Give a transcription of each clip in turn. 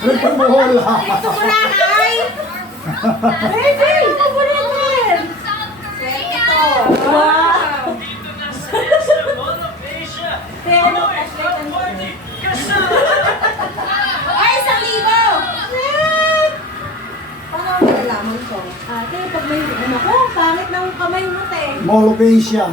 Nagpamuhol. Ito ko na, ay! Baby! Ito ko na rin! Ito! Wow! Pero, ay, 1,000! Paano ang nalaman ko? Ate, pag may ano ko, pangit ng kamay mo, te. Molopecia.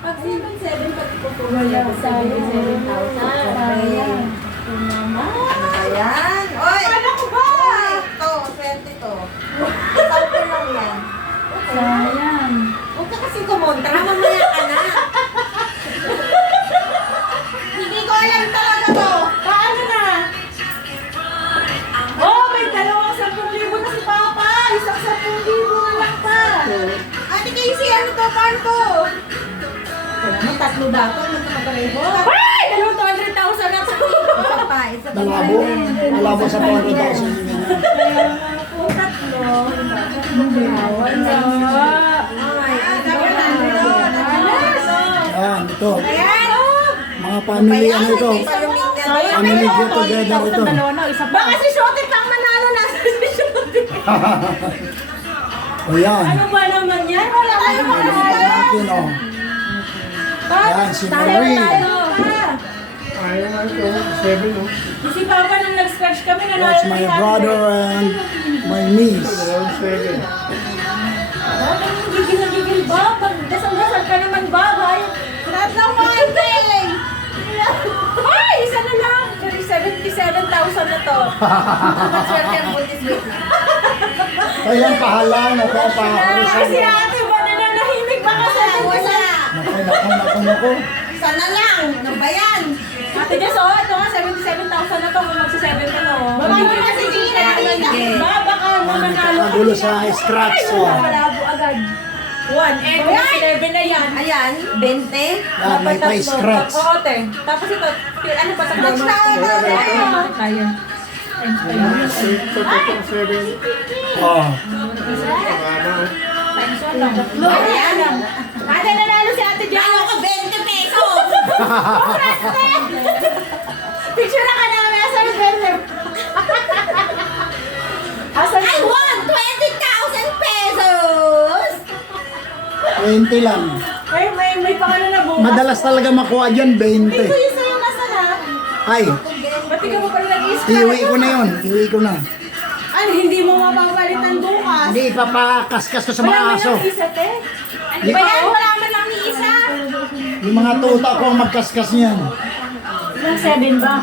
Pag 7,700, pag ikutuloy ako sa 7,000. Ayan. Ayan. Oy! Ano ko ba? Ito, 20 to. Ito lang yan. Sayang. Huwag ka kasing kumontra, mamaya ka na. Hindi ko alam talaga to. Paano na? Oh, may dalawang 10,000 na si Papa. Isang 10,000 na lang pa. Ate Casey, ano to? Paano to? Ano, tatlo dapat? Magkakapareho? Ay! Dalawang 200,000 na to. Isa pa, isa pa. Malabo. Malabo sa 200,000 yun. Kaya nga po, tatlo. Wala. Ayan, ito. Ayan! Mga family, ano ito? Family get together ito. Dalawa na, isa pa. Baka si Shotik lang manalo na si Shotik. Ayan. Ano ba naman yan? Wala tayong manalo. Natin, oh. Ayan, si Marie. Ayaw nga ito, 7 no? Si Papa nung nag-scratch kami, nanalo That's my brother and my niece. Dalawang 7. Bakit gigil na gigil ba? Pag dasal-dasal ka naman ba? Lahat ng marketing! Ay! Isa na lang! 77,000 na to. Swerte ang butis week na. Ayan, pahalang. Ako, Kasi ate ba na nanahimik ba ka sa wala? Naku. Sana lang! Ano ba yan? Ate Jess, oh, ito nga, 77,000 na to kung magsa-7 ka, no? Baka mo na si Gina! Baka mo manalo. Nagulo sa scratch, oh. Malabo agad. 1, eh, kung 11 na yan. Ayan, 20. Yan, may pa-scratch. Oo, te. Tapos ito, ano pa sa bonus? Kaya. Ito, 7. Oh. Ayan. Ate, nanalo si Ate Jess. Ano ka, 20 pesos? Picture na ka namin. Asan yung 20? Asan yung... I won 20,000 pesos! 20 lang. May pangano na bukas. Madalas talaga makuha dyan, 20. Ito yung sa'yo nasa na. Ay, Ba't ikaw mo pala nag-i-scratch? iuwi ko na yun. Iuwi ko na. Ano, hindi mo mapapalitan bukas? Hindi, ipapakaskas ko sa mga aso. Wala mo lang isa, te. Ano ba yan? Wala mo lang ni isa. Yung mga tuta ko ang magkaskas niyan. Ilang 7 ba?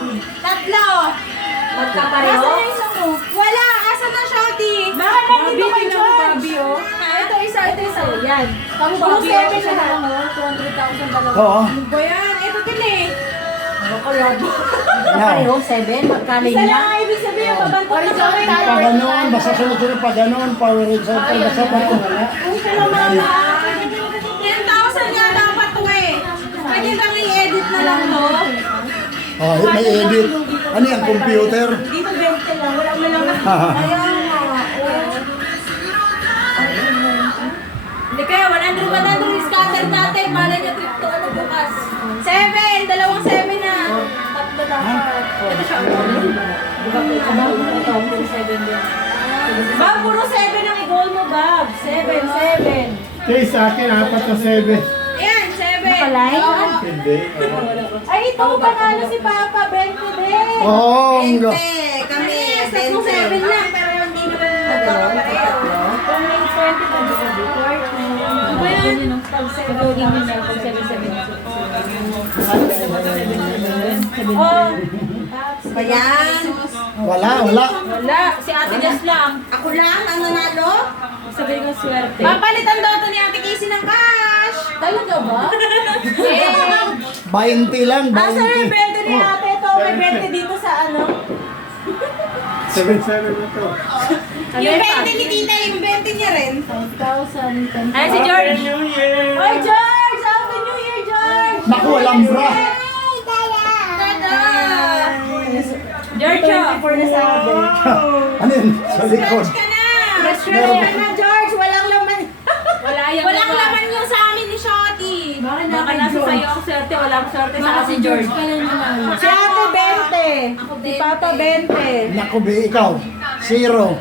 Tatlo. Magkapareho? Asan na isa mo? Wala. Asan na, Shorty? Bakit nandito kay George? Ito isa. Yan. Pang Puro Bobby, 7 isa na. lang, oh. 200,000 dalawa. Oo. Ano ba yan? Ito din eh. Pareho, 7. Magkalin Isa na. lang ang ibig sabihin. Mabantot na kami. Pag ganun, basta sunod-sunod pag ganun, power example, basta pag wala. Kung sila mama. 10,000 nga dapat to eh. Pwede bang i-edit na lang to? Oh, may edit. Ano yan, computer? Dito 20 lang. Wala mo lang na. Ayan nga. Hindi kaya 100 scatter natin. Malay niya trip to ano bukas. 7! Dalawang 7 na. Tatlo dapat. Ito siya. Bab, puro 7 ang i-goal mo, Bab. 7. Okay, sa akin, 4 na 7. Ayan, 7. Nakalay? Hindi. Ay, ito, panalo si Papa. 20 din. Oo, ang Kami, 7 lang. Pero hindi naman magkakapareho. Kung may 20 pa dito, Ano ba yan? Oh. Ba yan? wala. Wala. Si Ate Jess lang. Ako lang ang nanalo? Sabihin ko swerte. Papalitan daw ito ni Ate Casey ng cash. Talaga ba? Yeah. 20 lang, 20. Asa yung 20 ni Ate? Ito, may 20 dito sa ano? 7 na to. Yung 20 ni Tita, yung 20 niya rin. 5,000. Ay, si George. Happy New Year! Oy, George! Happy New Year, George! Naku, walang bra. Tada! George, 24 na sa akin. Ano yun? Sa likod. Scratch ka na! Scratch ka na, George! Walang laman. Walang laman yung sa amin ni Shotty. Baka nasa sa'yo ang swerte, walang swerte sa asin, George. Si Ate 20. Si Papa 20. Naku, be, ikaw. 0.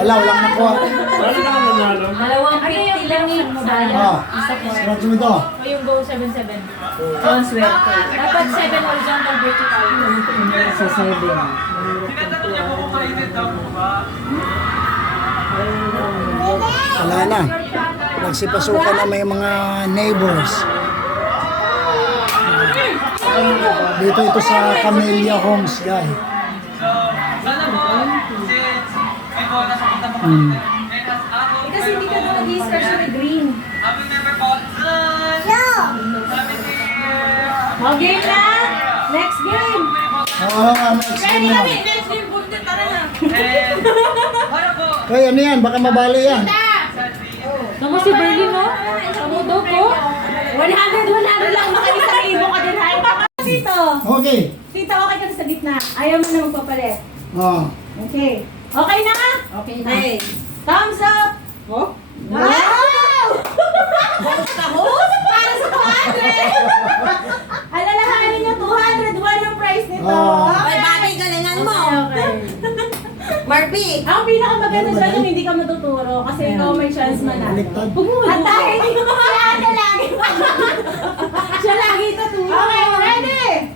Walang nakuha. Ano na ang nanalo? Dalawang 50 lang eh. Sayang. Ah, Isa po. scratch mo ito. O yung Go 77. Ang swerte. Dapat 7 horizontal vertical. Sa 7. Wala na. Nagsipasukan na may mga neighbors. Dito ito sa Camellia Homes, guys. Kasi hindi ka na mag-i-special green. Okay na! Next game! Next game na. Next game, bunti, tara na! Kaya ano yan? Baka mabali yan. Naku si Berlin, no? Kamudo ko. 100 lang, maka-isang ibo ka din, hay. Tito! Okay. Tito, okay ka na sa gitna. Ayaw mo na magpapalit. Oh. Okay. Okay na? Okay na. Okay. Thumbs up! Oh? Wow! Kahos? Para sa 200! Alalahanin niyo, 201 ang price nito. Oh. Ay, bagay galingan mo. Okay. Marby. Ang pinakamaganda dyan yung hindi ka matuturo kasi ikaw may chance manalo. Baliktad. At dahil siya na lagi. Siya lagi tuturo. Okay, ready?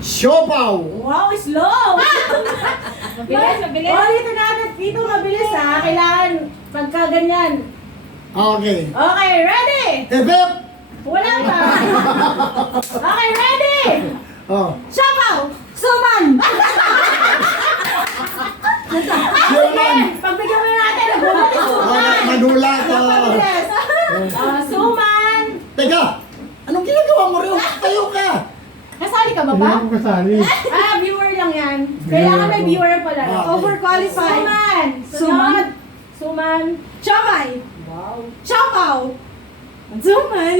Siopaw. Wow, slow! Mabilis, mabilis. Oh, dito natin. Dito mabilis ha. Kailangan pagka ganyan. Okay. Okay, ready? Ebep. Wala pa. Okay, ready? Oh. Siapaw! Suman! Suman. Pagbigyan mo na natin. Nagulat yung suman. Nagulat. Oh. Mabilis. Suman! Teka. Anong ginagawa mo rin? Tayo ka. Kasali ka ba Hindi ba? ako kasali. Viewer lang yan. Kailangan may viewer pala. Okay. Overqualified. Suman! Suman! Suman! Siomay! Wow! Siopaw! Suman!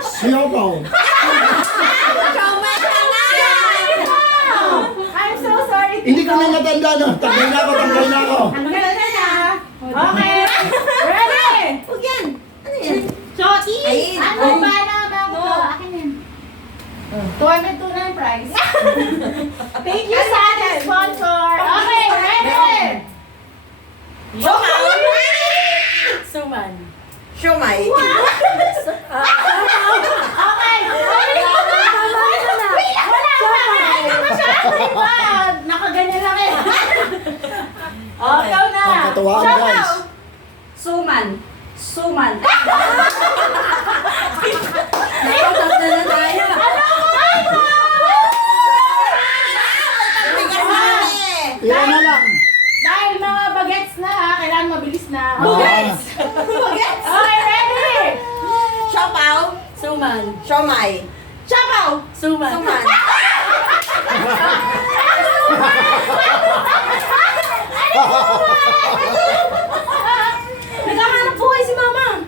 Siopaw. Chomay ka na! I'm so sorry, Tito. Hindi ko na matanda na. Tagay na ako. Ang ganda na. Okay. Ready? Huwag yan. Ano yan? Shotty! Ay, Ano ba na mo? Akin yan. 202 na yung price. Thank you sa ating sponsor. Okay, ready? Suman. Siomay. Okay. Nakaganyan lang eh. Okay, ikaw na. Pagkatuwaan, guys. Suman. Suman. Nakatap na tayo. Iyan na lang. Dahil mga bagets na ha, kailangan mabilis na. Bagets? Bagets! Okay, ready? Siopaw. Suman. Siomay. Siapaw! Suman. Suman. Nagkakahanap buhay si mama.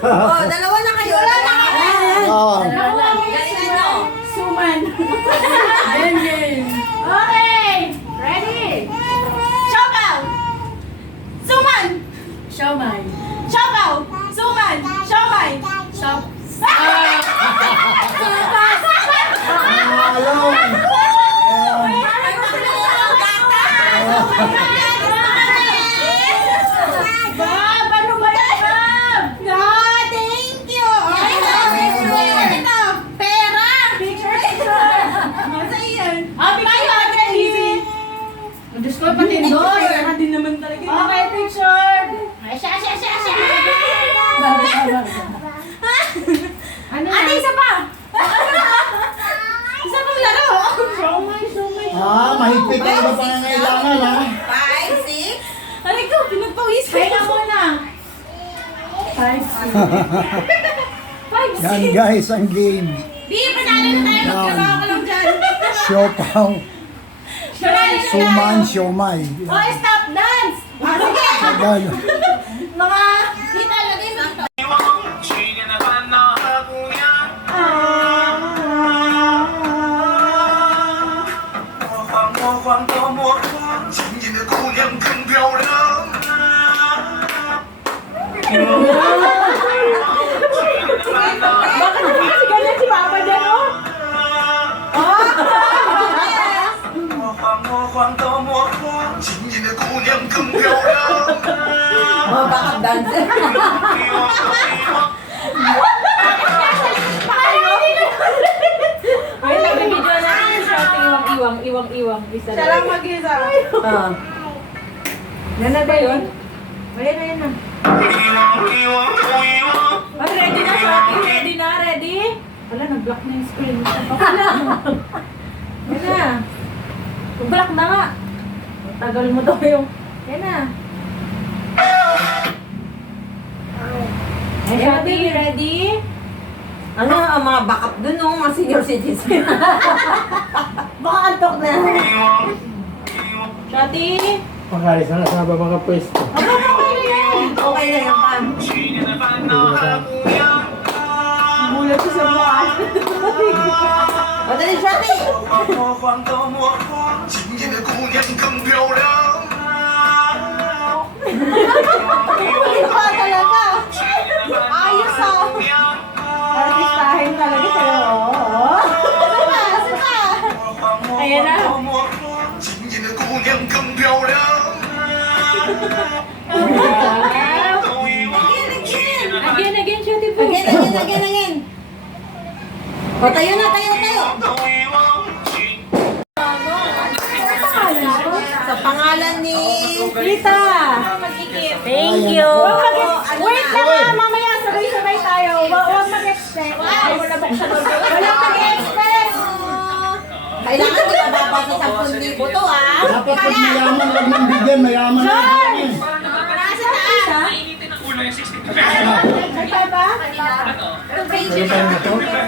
Oh, dalawa na kayo. Wala na kayo. Oh. Galingan nyo. Suman. Ganyan. Okay, ready? Siapaw! Suman! Siomay. Siapaw! Suman! Siomay! Shop. Alon. Bob! Ano ba yan, Bob? No, thank you. Ito, pera. Picture! Masa yan? Picture, ready? Diyos ko, patindor. Pera din naman talaga. Okay, picture! Ay, siya! Ano na? Ate, isa pa. Isa pang laro. Mahigpit na iba pangangailangan, ha? 5, 6. Aray ko, pinagpawis ko. Kaya muna. 5, 6. Yan, guys, ang game. Di, panalo na tayo. Yan. Magtrabaho ka lang dyan. Siopaw. Suman, siomay. Oh, stop dance! Sige! Tagal. Mga kita, lagay mo dito. Bakit kasi ganyan si Papa dyan, oh? dance. Ay, nag-video na yung shouting iwang. Isa Siya lang mag-isa. Ah. Yan na ba yun? Ayan na, yan na. Ay, ready na, shouting. Ready na, ready? Wala, nag-block na yung screen. Wala. Yan na. Nag-block na nga. Tagal mo daw yung... Yan na. Ay, shouting, ready? Ano ang mga backup dun, no? Mga senior citizen. Baka antok na. Shouting. Pagkalis na sa mga pwesto. Okay na yan, Pam. Mulat ko sa mukha. Madali, Shati! 今夜的姑娘更漂亮。 Kulit pa talaga. Ayos ah. Artistahin talaga tayo. Oo. Sige. Ayan na. 今夜的姑娘更漂亮。 Again, shouting po. Again. O, tayo na. Sa pangalan ni... Rita. Thank you. Wait lang ha. Mamaya sabay-sabay tayo. Huwag mag-expect. Walang mag-expect. Kailangan di ba dapat sa 10,000 to, ah? Dapat pag mayaman, wag nang bigyan, mayaman na yan. Nasa taas. Nagpay ba?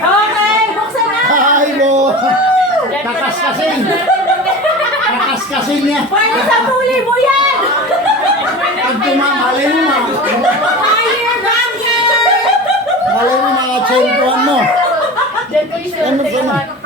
Okay, buksan na. Ay mo! Kakaskasin! Kakaskasin niya! Pwede sa tuli mo yan. Pag malay mo ma! Fire banger. Malay mo mga tsempuhan mo! Diyan ko yung Ano sa